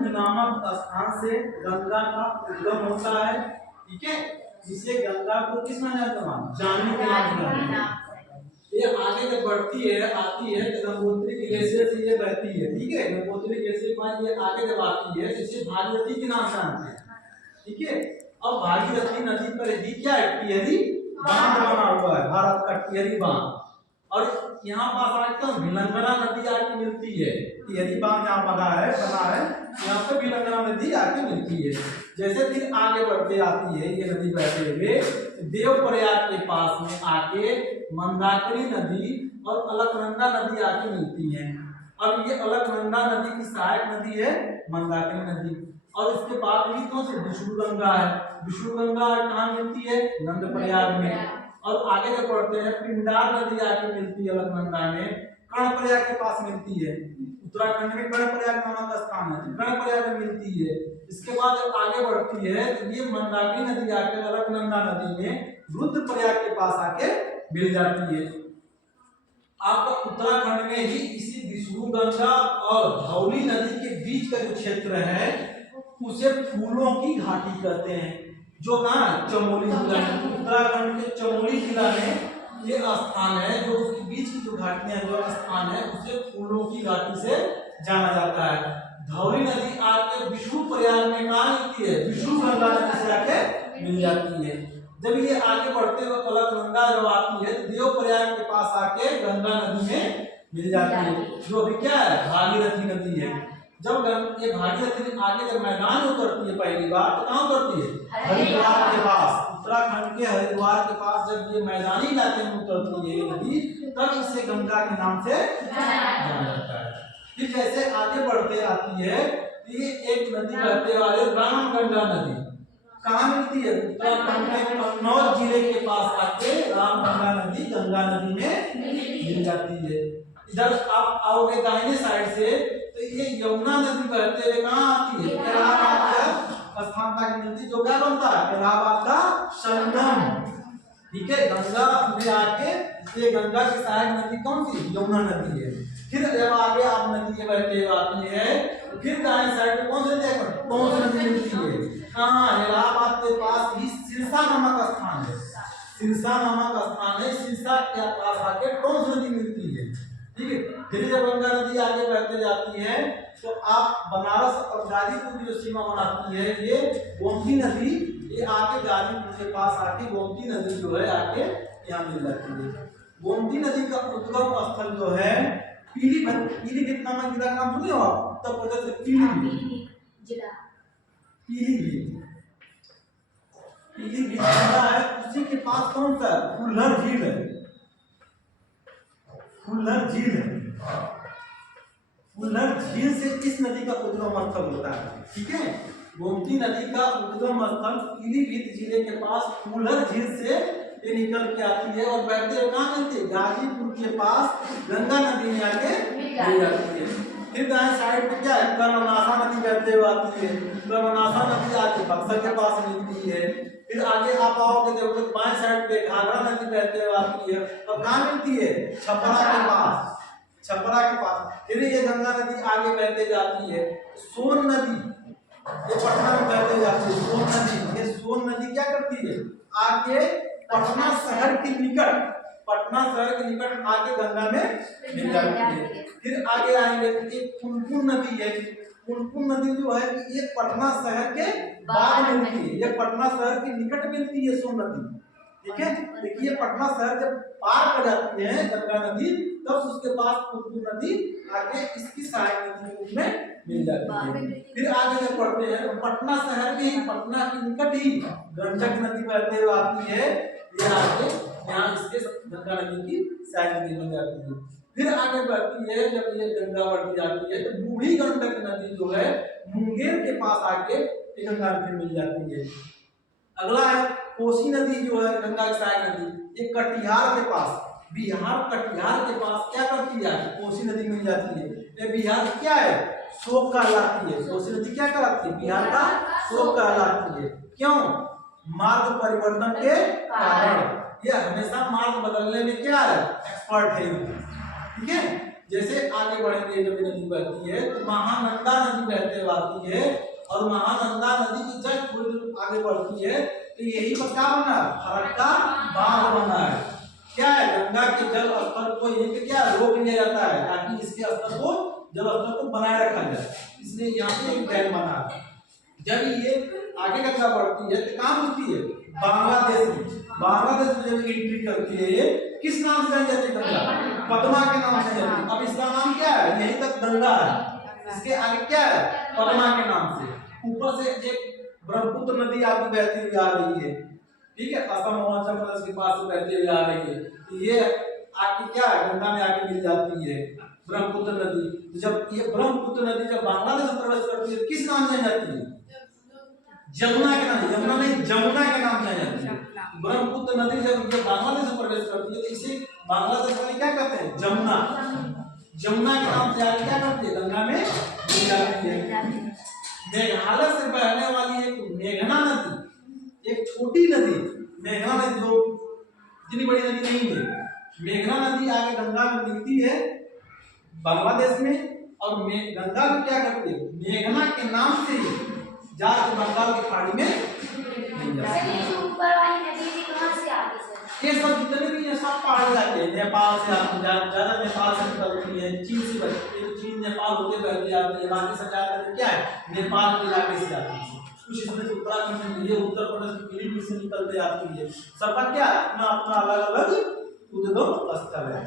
मुख नामक स्थान से गंगा का उद्गम होता है। ठीक है, जिसे गंगा को किस नाम से जानी के नाम से जानते हैं। ये आगे जब बढ़ती है आती है तो गंगोत्री ग्लेशियर से ये बहती है। ठीक है, गंगोत्री ग्लेशियर पर ये आगे जब आती है जिसे भागीरथी के नाम से जानते हैं। ठीक है, अब भागीरथी नदी पर यदि क्या है, टिहरी बांध बना हुआ है, भारत का टिहरी बांध। और यहाँ पास आकर भिलंगना नदी आके मिलती है। टिहरी बांध यहाँ बना है यहाँ पे भिलंगना नदी आके मिलती है। जैसे फिर आगे बढ़ते आती है ये नदी बहते हुए देवप्रयाग के पास में आके मंदाकिनी नदी और अलकनंदा नदी आके मिलती है। अब ये अलकनंदा नदी की सहायक नदी है मंदाकिनी नदी। और इसके बाद भी कौन सी विष्णु गंगा है। विष्णु गंगा कहाँ मिलती है, नंदप्रयाग में। और आगे जब बढ़ते हैं पिंडार नदी आके मिलती है अलकनंदा में, कर्णप्रयाग के पास मिलती है। उत्तराखंड में कर्णप्रयाग नामक स्थान है, कर्णप्रयाग में मिलती है। इसके बाद जब आगे बढ़ती है तो ये मंदाकिनी नदी आकर अलकनंदा नदी में रुद्रप्रयाग के पास आके मिल जाती है। आपका उत्तराखंड में ही इसी विष्णु गंगा और धौली नदी के बीच का जो क्षेत्र है उसे फूलों की घाटी कहते हैं, जो कहाँ चमोली जिला में, उत्तराखंड के चमोली जिला में ये स्थान है। जो उसके बीच की जो घाटियां जो स्थान है उसे फूलों की घाटी से जाना जाता है। धौली नदी आके विष्णु प्रयाग में कहाँ मिलती है, विष्णु गंगा नदी से आके मिल जाती है। जब ये आगे बढ़ते हुए अलकनंदा जब आती है तो देवप्रयाग के पास आके गंगा नदी में मिल जाती है, जो अभी क्या है भागीरथी नदी है। जब ये भागीरथी आगे जब मैदान उतरती है पहली बार तो कहाँ उतरती है, हरिद्वार के पास। उत्तराखंड के हरिद्वार के पास जब ये मैदानी इलाके में उतरती है ये नदी तब इसे गंगा के नाम से जाना जाता है। फिर जैसे आगे बढ़ते आती है ये एक नदी बहते वाले रामगंगा नदी कहाँ मिलती है, उत्तराखंड में कन्नौज जिले के पास आके रामगंगा नदी गंगा नदी में मिल जाती है। इधर आप आओगे दाहिने साइड से तो ये यमुना नदी बहते हुए कहाँ आती है, इलाहाबाद स्थान तक मिलती, जो क्या बनता है इलाहाबाद का संगम। ठीक है, गंगा में आके ये गंगा की सहायक नदी कौन सी, यमुना नदी है। फिर जब आगे आप नदी के बहते हुए आती है तो फिर दाएं साइड में कौन सी नदी मिलती है, कहाँ इलाहाबाद के पास ही सिरसा नामक स्थान है। सिरसा नामक स्थान है, सिरसा के पास आके कौन सी नदी मिलती है। ठीक है, फिर जब गंगा नदी आगे बहते जाती है तो आप बनारस और गाजीपुर की जो सीमा बनाती है ये गोमती नदी, ये आके गाजीपुर के पास आके गोमती नदी जो है आके यहाँ मिल जाती है। गोमती नदी का उद्गम स्थल जो है पीलीभीत नामक जिला का नाम सुने हो आप, उत्तर प्रदेश से पीलीभीत जिला है। उसी के पास कौन सा फुल्लर झील है, फुल्लर झील है। फुल्लर झील से इस नदी का उद्गम स्थल होता है। ठीक है, गोमती नदी का उद्गम स्थल पीलीभीत जिले के पास फुल्लर झील से ये निकल के आती है और बहते हुए कहाँ मिलती है, गाजीपुर के पास गंगा नदी में आके मिल जाती है। फिर दाएं साइड पे क्या है, कर्मनाशा नदी बहते हुए आती है, कर्मनाशा नदी आके बक्सर के पास मिलती है। फिर आगे आप आओगे देखो बाएं साइड पे घाघरा नदी बहते हुए आती है और कहाँ मिलती है, छपरा के पास, छपरा के पास। फिर ये गंगा नदी आगे बहते जाती है, सोन नदी ये पटना में बहते जाती है। सोन नदी, ये सोन नदी क्या करती है, आगे पटना शहर के निकट, पटना शहर के निकट आके गंगा में मिल जाती है। फिर आगे आएंगे तो एक पुनपुन नदी है। पुनपुन नदी जो है ये पटना शहर के बाद मिलती है, ये पटना शहर के निकट मिलती है सोन नदी। ठीक है, देखिए पटना शहर जब पार कर जाती है गंगा नदी तब उसके पास पुनपुन नदी आगे इसकी सहायक नदी के रूप में मिल जाती है। फिर आगे जब बढ़ते हैं पटना शहर में ही, पटना के निकट ही गंडक नदी बहते हुए आती है, ये आगे यहाँ इसके गंगा नदी की सहायक नदी बन जाती है। फिर आगे बढ़ती है जब ये गंगा बढ़ती जाती है तो बूढ़ी गंडक नदी जो है मुंगेर के पास आके गंगा नदी मिल जाती है। अगला है कोसी नदी जो है गंगा की सहायक नदी, ये कटिहार के पास, बिहार कटिहार के पास क्या करती है, कोसी नदी मिल जाती है। ये बिहार क्या है, शोक कहलाती है। कोसी नदी क्या कहलाती है, बिहार का शोक कहलाती है। क्यों, मार्ग परिवर्तन के कारण, ये हमेशा मार्ग बदलने में क्या है, एक्सपर्ट है। ठीक है, जैसे आगे बढ़ेंगे जब ये नदी बहती है तो महानंदा नदी बहते हुए आती है और महानंदा नदी की जब थोड़ी दूर आगे बढ़ती है तो यही पर क्या बना फरक्का बांध बना है। क्या है गंगा के जल स्तर को यही पे क्या रोक लिया जाता है ताकि इसके स्तर को जल स्तर को बनाए रखा जाए, इसलिए यहाँ पे एक डैम बना है। जब ये आगे गंगा बढ़ती है तो कहाँ मिलती है बांग्लादेश में, बांग्लादेश में जब एंट्री करती है ये किस नाम से जानी जाती है गंगा पद्मा के नाम से जाती है। अब इसका नाम क्या है यहीं तक गंगा है, इसके आगे क्या है पद्मा के नाम से। ऊपर से एक ब्रह्मपुत्र नदी आपकी बहती हुई आ रही है, ठीक है, असम अरुणाचल प्रदेश के पास से बहती हुई आ रही है, तो ये आके क्या है गंगा में आके मिल जाती है ब्रह्मपुत्र नदी। तो जब ये ब्रह्मपुत्र नदी जब बांग्लादेश में प्रवेश करती है किस नाम से जाती है जमुना के नाम, यमुना नहीं जमुना के नाम से जाती है। ब्रह्मपुत्र नदी जब ये बांग्लादेश में प्रवेश करती है तो इसे बांग्लादेश वाले क्या कहते हैं जमुना, जमुना के नाम से आगे क्या करती है गंगा में मिल जाती है। मेघालय से बहने वाली एक मेघना नदी, एक छोटी नदी मेघना नदी जो इतनी बड़ी नदी नहीं है, मेघना नदी आगे गंगा में मिलती है बांग्लादेश में और गंगा को क्या करती है मेघना के नाम से जाके बंगाल की खाड़ी में मिल जाती है। ऊपर वाली नदी भी कहां से आती है? ये सब जितने भी ये सब पहाड़ जाते हैं नेपाल से आती है, ज्यादा नेपाल से निकलती है, चीन से बहती है, चीन नेपाल होते बहती आती है, बाकी सब ज्यादा क्या है नेपाल के इलाके से आती है। कुछ इसमें उत्तराखंड से मिली है, उत्तर प्रदेश की पीलीभीत से निकलते आती है, सबका क्या अपना अपना अलग अलग उद्गम स्थल है।